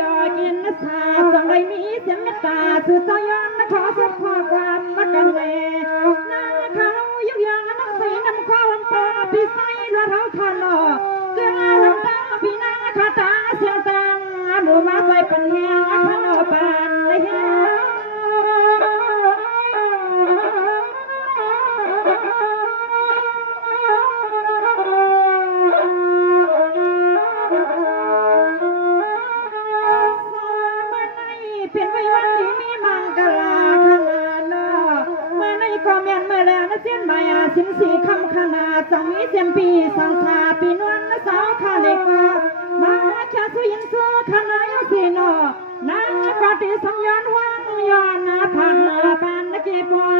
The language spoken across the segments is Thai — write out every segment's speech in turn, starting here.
ยอกินนะสาจังไรมีเสียงเมตตาสื่อเจ้าย้อนนะขอสักข้อความมากันเลยนั่งเขายุยางน้ำใสน้ำความปอพี่ใส่ละเท้าคอนอเกลือเราตาพี่นางขาตาเสียงตังหมูมาใส่ปัญญาขนอปานเลยสินสีคำขนาดจังมีเสียมปีสังสาปีนวลสาวขาเล็กมาแค่สุยินสู้ขนาดสีนอนางปฏิสัญญาณวังย้อนผ่านปานนักเก็บไว้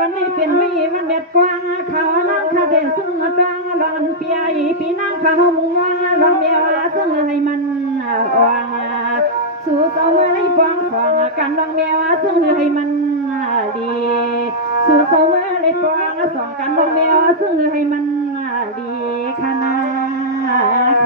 วันนี้เป็นวีมันเด็ดกว้างเขานั่งคาเด่นซึ่งดังร้อนเปียปีนั่งเขามุงว่าร้อนเดียวซึ่งให้มันอ่างสู่เสาเมื่อไรปองฟองกันร้องเดียวซึ่งให้มันดีสู่เสาเมื่อไรปองสองกันร้องเดียวซึ่งให้มันดีขนาด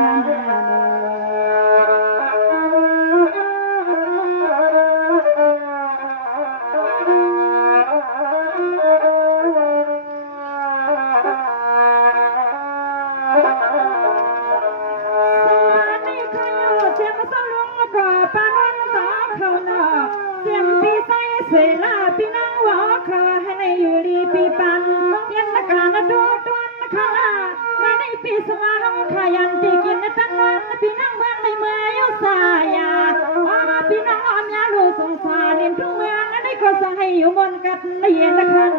เวลาพี่น้องว่าขอให้ในอยู่ดีปีปันเย็นนักการดูต้นข้ามาในปีสว่างขยันที่กินตั้งวันพี่น้องเมืองในเมืองยุสายาพี่น้องอมยาลูสงสารเรียนทุกเมืองในก็สั่งให้อยู่บนกัดในเย็นนักการ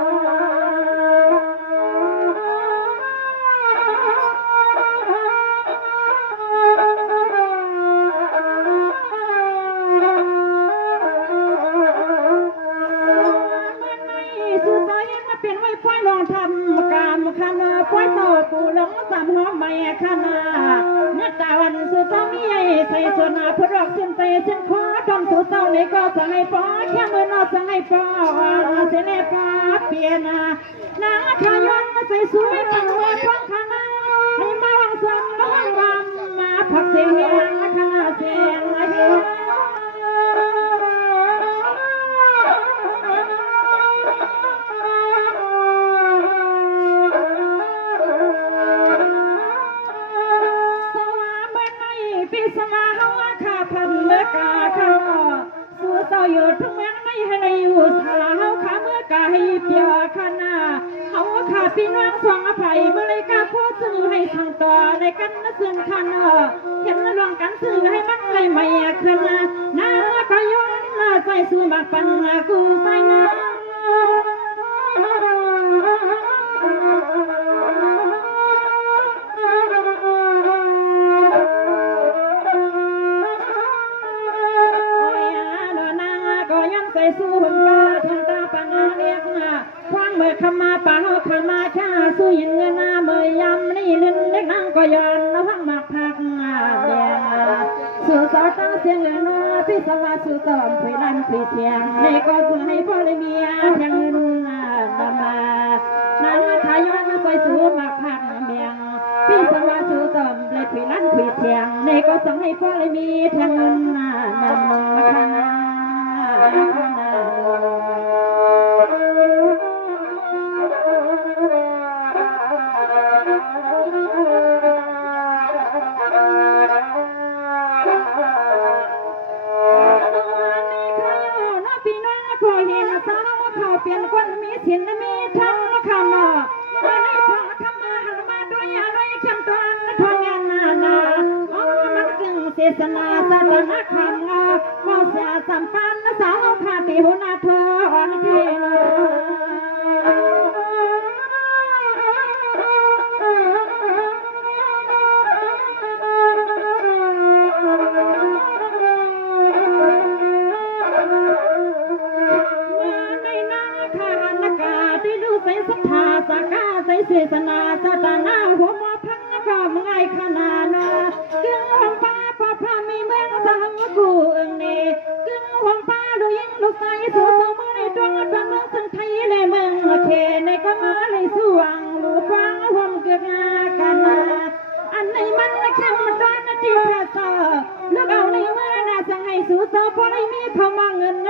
เป็นไว้ป้อยลองทำกามคณะป้อยโตปูหลงสามหัวไม่คณะเนื้อตาวันสุดต้องมีใส่ส่วนหน้าพรอกเส้นใจเส้นคอทำสุดเศร้าในก็สั่งให้ป้อแค่มือนอสั่งให้ป้อเสน่ห์ป้าเปลี่ยนนางขย้อนใส่สวยปังว่าพังคณะให้มาวางสั่งระวังวางมาผักเสียงคณะเสียงสมาหาวข้าพันเมื่อกาข้าสู่เศร้าอยู่ทั้งเมืองไม่ให้ในอยู่สาหาวข้าเมื่อกาให้เปียข้าหน้าหาวข้าพี่น้องสองอภัยเมื่อไรกาพูดสื่อให้ทางต่อในกันนะเสื่อมข้าหน้าเห็นลองกันสื่อให้มันเลยไม่ขึ้นน้าก็ย้อนใส่สู่บักปันกูใส่น้าใส่สู้หุ่นปลาทางตาปังเรียกมาคว้างเมื่อขมาป่าเขาขมาชาสู้ยินเงินเมื่อยำนี่ลิ้นเล็กนั่งก็ยันแล้วพังหมักพักเดียสู่สาวตั้งเสียงเงินพี่สวัสดิ์สู่ตอมคุยลั่นคุยเสียงในก็จะให้พ่อเลยเมียแทงเงินนำมานางทายอนใส่สู้หมักพักเมียงพี่สวัสดิ์สู่ตอมเลยคุยลั่นคุยเสียงในก็จะให้พ่อเลยมีแทงเงินนำมาเปลี่ยนคนมีสินมีธรรมคำมาให้พอคำมาหันมาด้วยอะไรเข้มตอนทองงานนามันกึ่งเสสนาสะตนะคำมอเสียสัมปันสาวพาติหุนาเธออ่อนเทนสัทธาสักกาใส่เสสนาสตานาหัวมอพังก็มึงไงขนาดน่ะกึ่งหงป้าพ่อพามีเมืองสังกูเอิงเนกึ่งหงป้าดูยิ่ง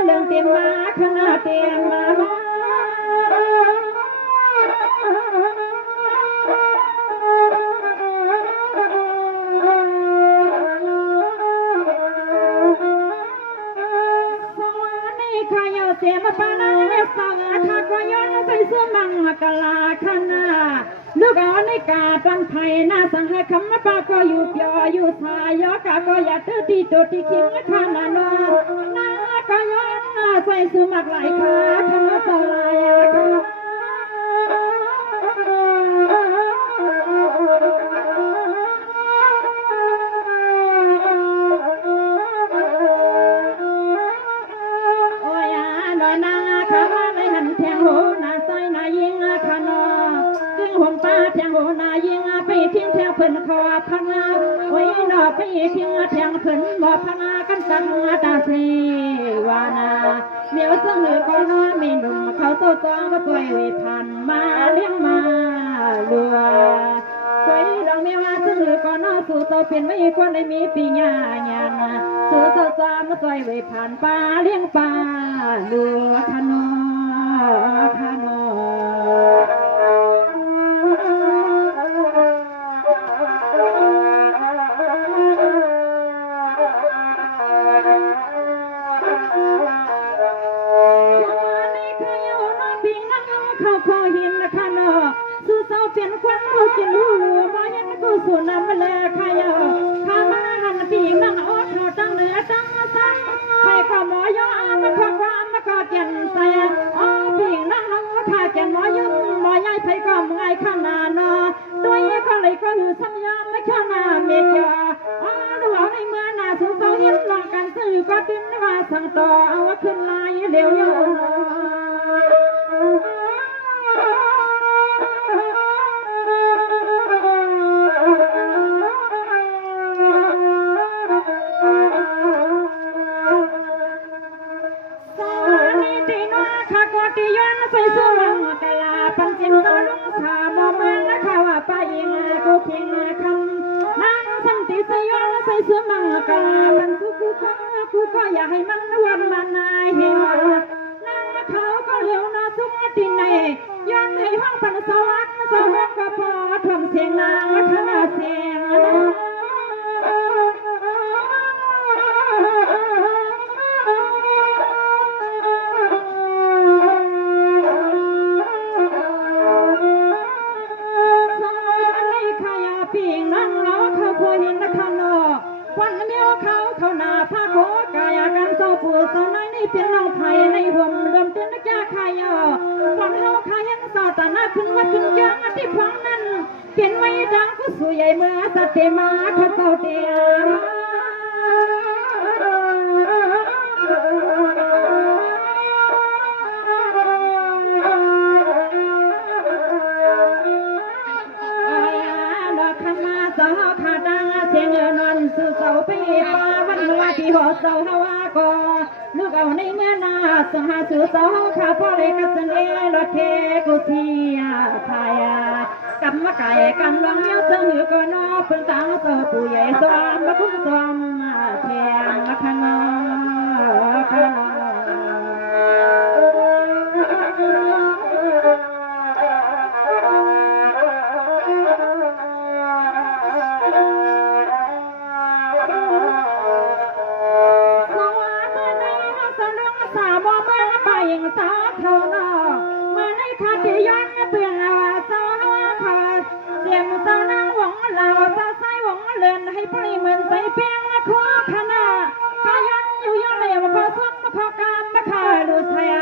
เรื่องเตรียมมาขนาดเตรียมมาเสียมาปานังเวสาข้าก็ย้อนใส่เสื้อมังกลาขนาลูกเอาในกาตันไผ่หน้าสังหคำมาปาก็อยู่เปียวอยู่สายกาก็อย่าตื้อตีตัวที่คิงขนาโนนาก็ย้อนใส่เสื้อมักไหลขาขนาสลายเพิ่นขอพนาไว้นอไปทิ้งแทงเพิ่นบ่พนากันสังตาเสวานาเดี๋ยวซึ่งมือก็นอนมีหนุ่มเขาโตจองก็ตัวเวพันมาเลี้ยงมาลัวสวยดอกเมียว่าซึ่งมือก็นอนสู่โตเป็นไม่ควรได้มีปีญาญาณสู่โตจองก็ตัวเวพันปลาเลี้ยงปลาลัวขนอขนอเขาพอเห็นนะคะเนาะสู่เสาเปลี่ยนควันเขากินหูมาเห็นกูสู่น้ำมาแลใครข้ามาหันปีนั่งอ้อเขาตั้งเหนือตั้งซ้ำให้ข้าหมอย่อมาขอความมาขอเกียนใส่อ้อปีนั่งน้องข้าเกียนหมอยุ่งหมอใหญ่ไผก็มึงไอ้ข้านาเนาะด้วยก็เลยก็หือซ้ำยามไม่ข้านาเมียอ้อดูเอาในเมื่อนาสู่เสาเห็นลองกันซื้อก็ดิ้นว่าสั่งต่อเอาขึ้นลายเดี๋ยวโยที่ย้อนใส่เสื้อมังกลาปันจิมตาลุงสาบเมืองนะข้าวไปยิงกูเพียงคำนางสันติสย้อนใส่เสื้อมังกลาปันกูก็อยากให้มันวันมานายเห็นนางเขาก็เหลียวนาสุกที่ไหนย้อนให้ห้องปันสวัสดิ์สวัสดิ์ก็พอทำเสียงนางขนาดเสียงเขาหน้าผ้าโคกายการโซ่ผู้สาวในเพียงน้องไทยในรวมเริ่มต้นนักยาขายฟังเฮาขายยังสาวตาหน้าขึ้นวัดขึ้นยางที่ฟังนั้นเปลี่ยนไว้ดังก็สวยใหญ่เมื่อสัตเตมาเขาเต่าเตียสู่เสาไปป่าวันเมื่อที่หัวเสาฮาวาก็ลูกเอาในเมื่อนาสหาสู่เสาข้าพ่อเลยกัสเนรถเทกุทีพายากำมะไก่กำลังเลี้ยวเสือหือก็นอพึ่งตาเสาปู่ใหญ่สวามมาคุ้มสวามเทียงขนอขนอสาวเท่าน้อมาในคาที่ย้อนเปลี่ยนสาวขาเสียมสาวนั่งหวังเหล่าสาวใส่หวังเลื่อนให้ปริเหมือนใส่เพียงคู่ขนาขยันอยู่ย้อนเลยมาขอซ้ำมาขอกามมาขาดูเสีย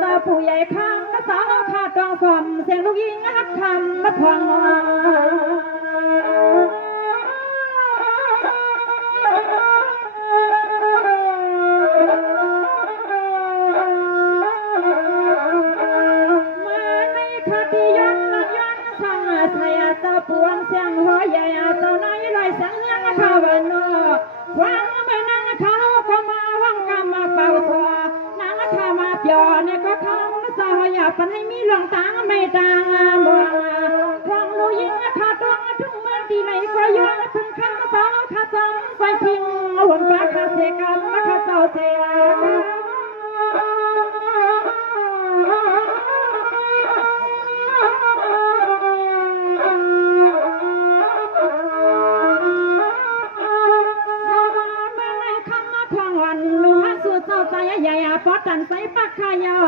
สาวผู้ใหญ่ข้างมาสาวขาดองสมเสียงลูกยิงหักคำมาพองปวงเสียงหัวใหญ่เจ้าไหนลอยสังเงินข้าววันนอฟังเมื่อนั้นเขาก็มาวังกามาเป่าคอนางข้ามาเปียเนี่ยก็เขาสาวอยากปันให้มีหลวงตาไม่ต่างบัวฟังลูยิงข้าตัวถึงเมื่อที่ไหนก็ย้อนถึงข้าสาวข้าจำไฟทิ้งหุ่นฟ้าข้าเสกรรมข้าเจ้าเสีย สันใสปักขายอ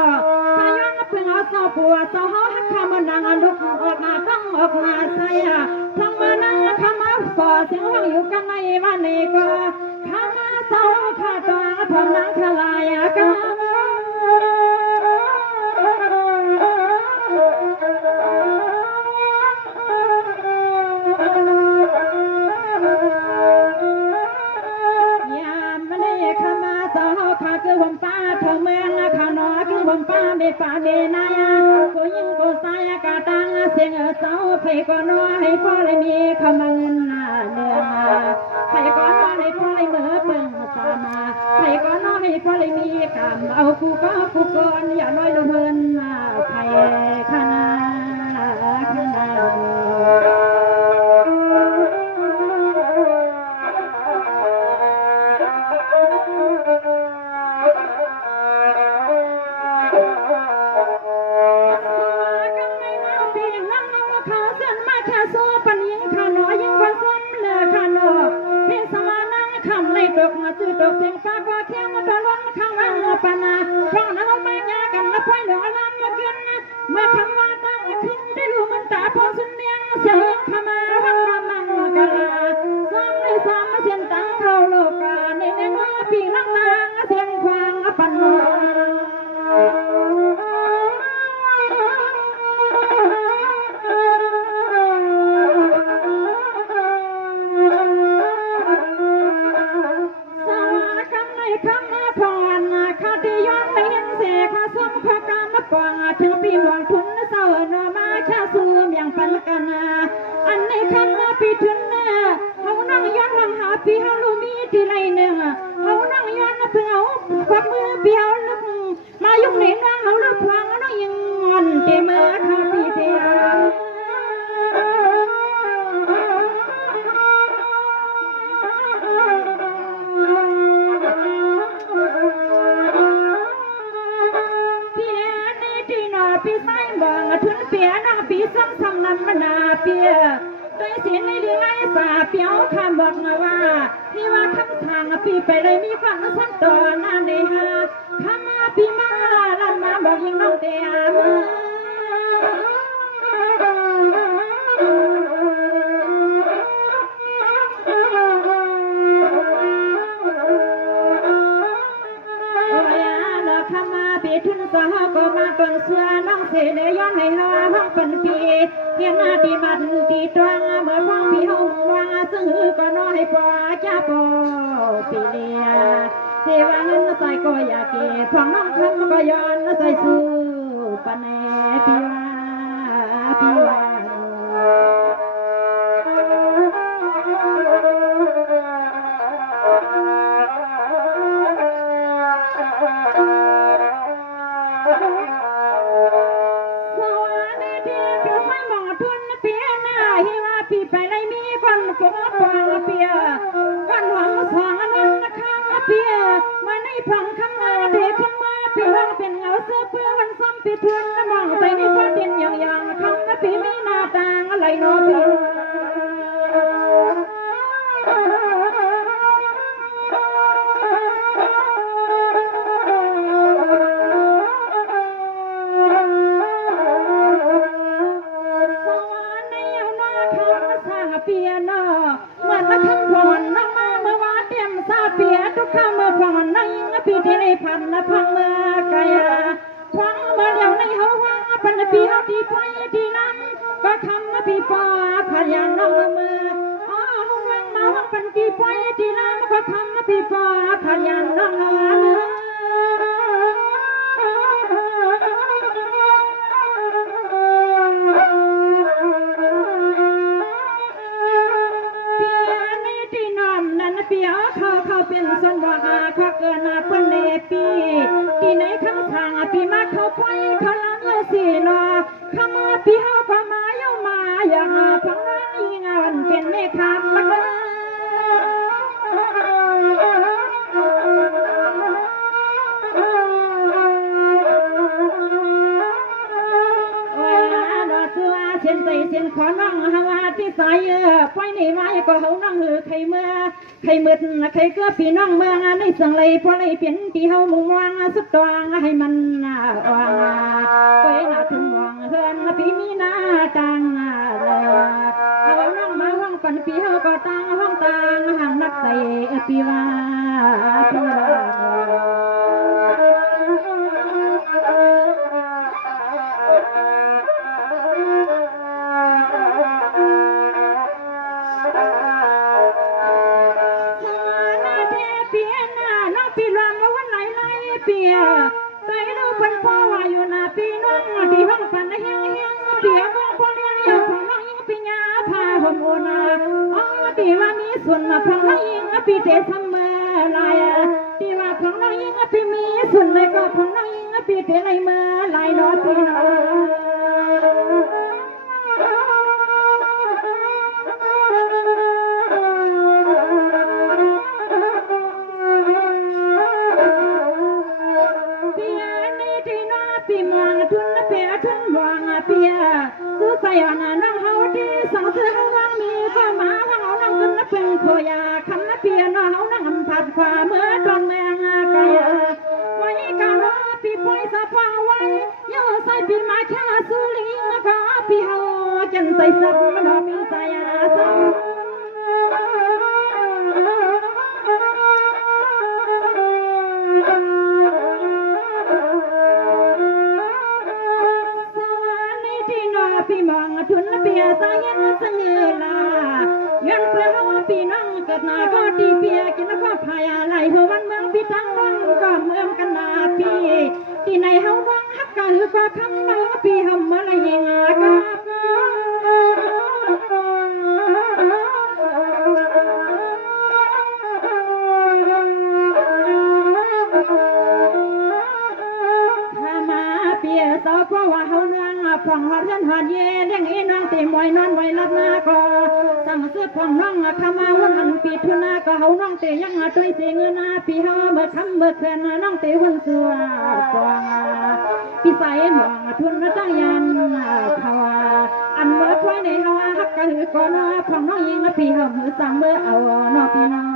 ขายอเพิ่งเอาสอปัวสอหักขามนังลุกออกมาต้องออกมาใส่ทั้งมานั่งขมาฟอเสียงห้องอยู่กันในวันนี้ก็ขมาเศร้าขาตัวพร้อมนั่งทลายกันป่าเดนายกูยิงกูสายกาตังเสียงเสาไผก็น้อยให้พ่อเลยมีขมังเนื้อไผก็น้อยให้พ่อเลยเมื่อเบิ่งตามาไผก็น้อยให้พ่อเลยมีกำเอากูก็กูก่อนอย่าน้อยดูเพิ่นไผขนาขนาตกมาตื้อตกเสียงฟ้าก็เที่ยงตะล้นข้างล่างปานาเพราะนั้นมายากันละพ่อยเหลือล้านมาเกินเมื่อคำว่าตั้งขึ้นได้รู้มันตาพอสุนเนียงเสียงขมาหักมามันกะลาซ้ำเลยซ้ำเสียงตั้งเข้าโลกาในเนื้อปีนั่งนางเสียงควางปันถึงปีหวังทุนเศร้าหน่อมาชาซูมอย่างปันกันอันในคันปีทุนเขานั่งย้อนวังหาปีเขาลูมีที่ไรหนึ่งเขานั่งย้อนเพื่อเอาควักมือเปียวลึกมายุ่งในน้องเขาลึกฟังน้องยังงอนเตมาข้าปีเทียปีไส้บองถึงเปียนางปีซ้ำซ้ำนั้นมันนาเปียด้วยเสียงในเรื่องไอ้สาเปียวคำบอกว่าที่ว่าคำทางปีไปเลยมีฟังสั้นต่อหน้าในฮะคำปีมาลันมาบอกยังน้องเตียมือทุนสหก็มาต้นเสือน้องเสนย้อนให้หาห้องเป็นปีเพียงหน้าที่มันตีตรังเมื่อฟังพี่ห้องวางซื้อก็น้อยปอจ้าปอปีเลียเทวาเงินใส่ก็อยากเก็บฟังน้องคำก็ย้อนใส่สู้ปนเนปีวาปีวาไปเลยมีคนปกป้องเปียกันหวังสองนั้นข้างเปียมาในพังคำนาเด็กขึ้นมาปีวันเป็นเงาเสื้อเพื่อวันซ้ำปีทวนมองใส่ในฟ้าดินอย่างคำปีมีหน้าต่างอะไรโนปีเปียโนเมื่อนักขันพรนักมาเมื่อวานเตรียมซาเปียทุกข้าเมื่อพรนั่งปีที่ในพันพังเมื่อกายฟังมาเดี๋ยวในหัวพันปีเขาที่ไปที่นั้นก็คำปีฟ้าพยานน้องมืออ๋อวังมาวังพันปีไปที่นั้นก็คำปีฟ้าพยานน้องมือเขาเป็นส่วนว่าเขาเกินเป็นเลปีที่ไหนคำทางปีมาเขาไปเขาล้างสีนอเขามาปีเขาก็มาโยมาอย่างพังนั่งยิงวันเป็นเมฆามมาโอ้ยดอกตัวเสียนใจเสียน ขอน้องฮาวาที่สายไฟในไว้ก็เฮาน้องหือใครเมื่อใครมืดใครเกือพี่น้องเมืองในสังเลยพอเลยเปลี่ยนที่เฮามุ่งวางสุดตวงให้มันวางไปหน้าถึงวางเฮือนพี่มีหน้าจังเลยเฮาน้องมาห้องปันพี่เฮาก็ตั้งห้องต่างห่างนักใส่พี่ว่าพี่ว่าเปียใจเราเป็นพ่อว่าอยู่นาปีน้องที่ห้องพันเฮียงเฮียงเปียน้องพ่อเลี้ยงอยู่ของน้องยิงปีญาพาผมโอนาอ๋อปีว่ามีส่วนมาของน้องยิงปีเตสมอลายปีว่าของน้องยิงปีมีส่วนเลยก็ของน้องยิงปีเตลายเมื่อลายน้อยปีน้องใส่วันน้องเฮาที่สองเสือเฮาน้องมีข้ามาข้าเฮาน้องขึ้นนับเป็นโคยาคำนับเพียน้องเฮานั่งผัดขวาเมื่อตอนแมงกายไว้กาลาปีปล่อยสะพาไว้ย่อใส่ปีมาแค่สุลิงก็ปีเฮาจันใส่สับมันมีใส่สับพี่มองทุนเปียสายันสังเงลาเงินเพื่อเฮาพี่น้องเกิดมาก็ดีเปียกินแล้วก็พายไหลหัววันเมืองพี่ทั้งวังก็เมืองกันนาพี่ที่ในเฮาวังฮักกันหรือว่าคำน้องพี่เฮาเมื่อไรยิงก็สาวเพราะว่าเฮาเรื่องผ่องหอดเรือนหอดเย่เลี้ยงอีน้องตีมวยนอนไว้รับนาก็สั่งซื้อผ่องน้องขมาวันหันปีทุนาก็เฮาน้องเตยังตุ้ยเสียเงินปีเฮาเมื่อคำเมื่อคืนน้องเตวันสัวฟองพี่ใส่หมองทุนตั้งยันเขาอันเมื่อไว้ในเฮาฮักกันหือก่อนผ่องน้องยิงปีเฮาหือสั่งเมื่อเอาน้องพี่น้อง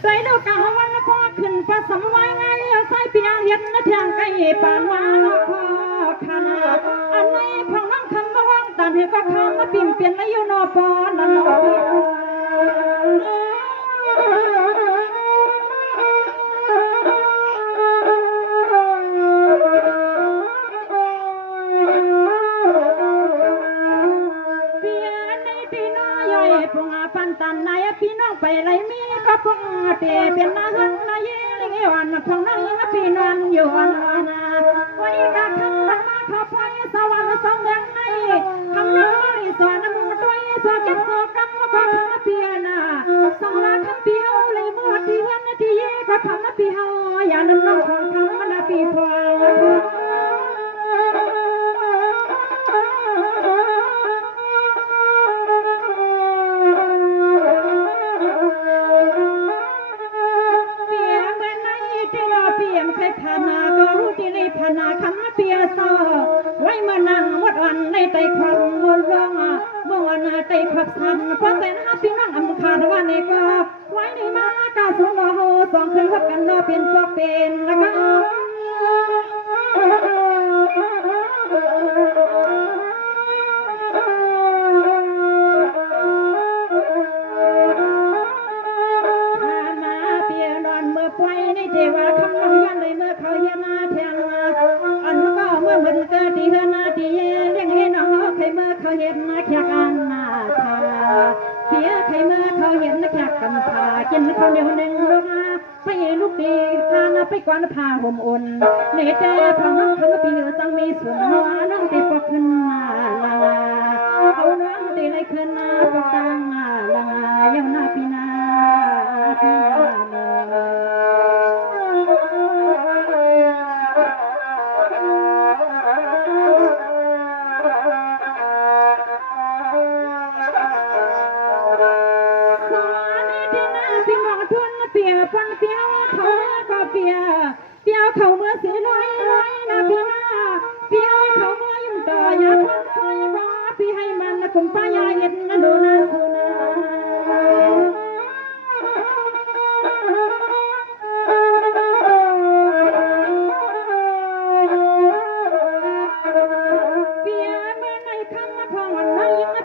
ใส่ดูกะวันพอขึ้นประสมไว้ไงใส่เปียเห็นเทียงไก่ปานว่าพอขนาดอันนี้พองน้องคำมาว่างตันให้ก็คำมาปิ่มเปลี่ยนไม่อยู่นอปอนั่นนอพี่น้องไปไรมีก็พงเตะเป็นนาหันนาเยี่ยงวันพงนั่งพี่นอนอยู่วันนาไว้กะคำตั้งมาขอพอยสวรรค์สองเมืองในคำน้ำไม่สวนน้ำมันด้วยสวนเก็บโซกำมาขอคำเปียนาสองลาคำเปียวเลยมัวที่เฮือนที่เย่ก็คำเปียวอย่าน้ำน้ำของคำมันปีพอไว้มานั่งวัดวันในใจความงงเมื่อวันใจขวักทันพอเส้นพี่น้องอำคาดวันนี้ก็ไว้ในมากาสูงโหสองขึ้นวัดกันเนาะเป็นพวกเป็นแล้วก็มาเปียนอนเมื่อไปในเทวาคำน้องยันเลยเมื่อเขาเยนาเทียงอันก็เมื่อมันเกิดที่เฮนาที่เย่เลี้ยงให้น้องใครเมื่อเขาเห็นนะแค่กันนาทาเสียใครเมื่อเขาเห็นนะแค่กันทากินเขาเดียวหนึ่งลงไปลูกดีทานไปกวนพาห่มอุ่นเนเจพอน้องทั้งปีจังมีส่วนหัวน้องตีปกขึ้นมาลาเขาน้องตีไรขึ้นมาปกตังลายังนาปีนาปีนา ควันเปียวเขาก็เปียเปียวเขาเมื่อสีน้อยนะพี่นาเปียวเขาเมื่อยุ่งต่ออยากมันคอยรอพี่ให้มันนะคุมป้ายาเย็นนะดูนะสุนา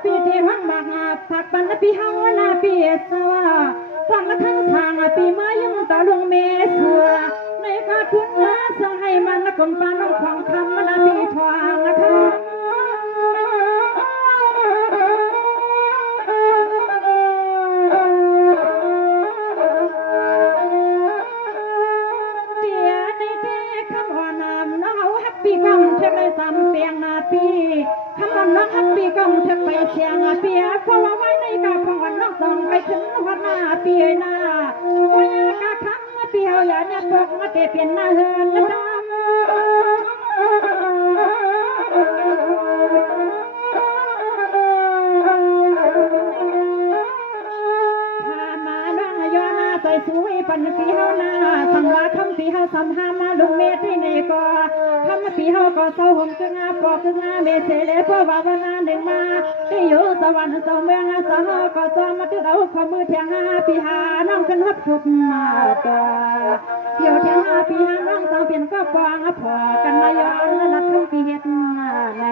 ปีเทวังบางผักปันปีเฮาหน้าปีสวะฟังละทั้งทางปีเมื่อยุ่งต่อลวงเมเสือในกาคุณละสั่งให้มันละคนปานน้องของคำละปีทวางนะคะเปียในเทคำว่านามน้องแฮปปี้กองเทเลยสามเปียงนาปีคำวันน้องแฮปปี้กองเทไปเสียงเปียเพราะว่าไว้ในกาของวันน้องส่งไปถึงหัวหน้าปีหน้าว่ายากาคำเปียวอย่าเนี่ยตกมาเปลี่ยนหน้าเฮือนนะจ๊ะใส่สวยปันปีเฮาหน้าสังวาคำปีเฮาสัมหามาลงเมที่ในก่อคำปีเฮาก็เศร้าห่มจึงอาปอกจึงอาเมเสเลพ่อว่าวันนั้นหนึ่งมาที่อยู่สวรรค์สองเมืองสาวก็ซ้อมมาที่เราขมือเทียงหาปีหาน้องกันวัดสุดมาตัวเดี๋ยวเทียงหาปีหาน้องสาวเปลี่ยนก็ฟางพอกันนายอนนัดทั้งปีเฮ็ดใน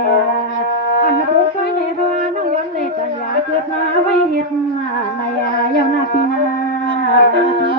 อันนั้นปุ๊บไปในหัวน้องย้อนเลยจันยาเกิดมาไว้เฮ็ดในยาวนาปีนา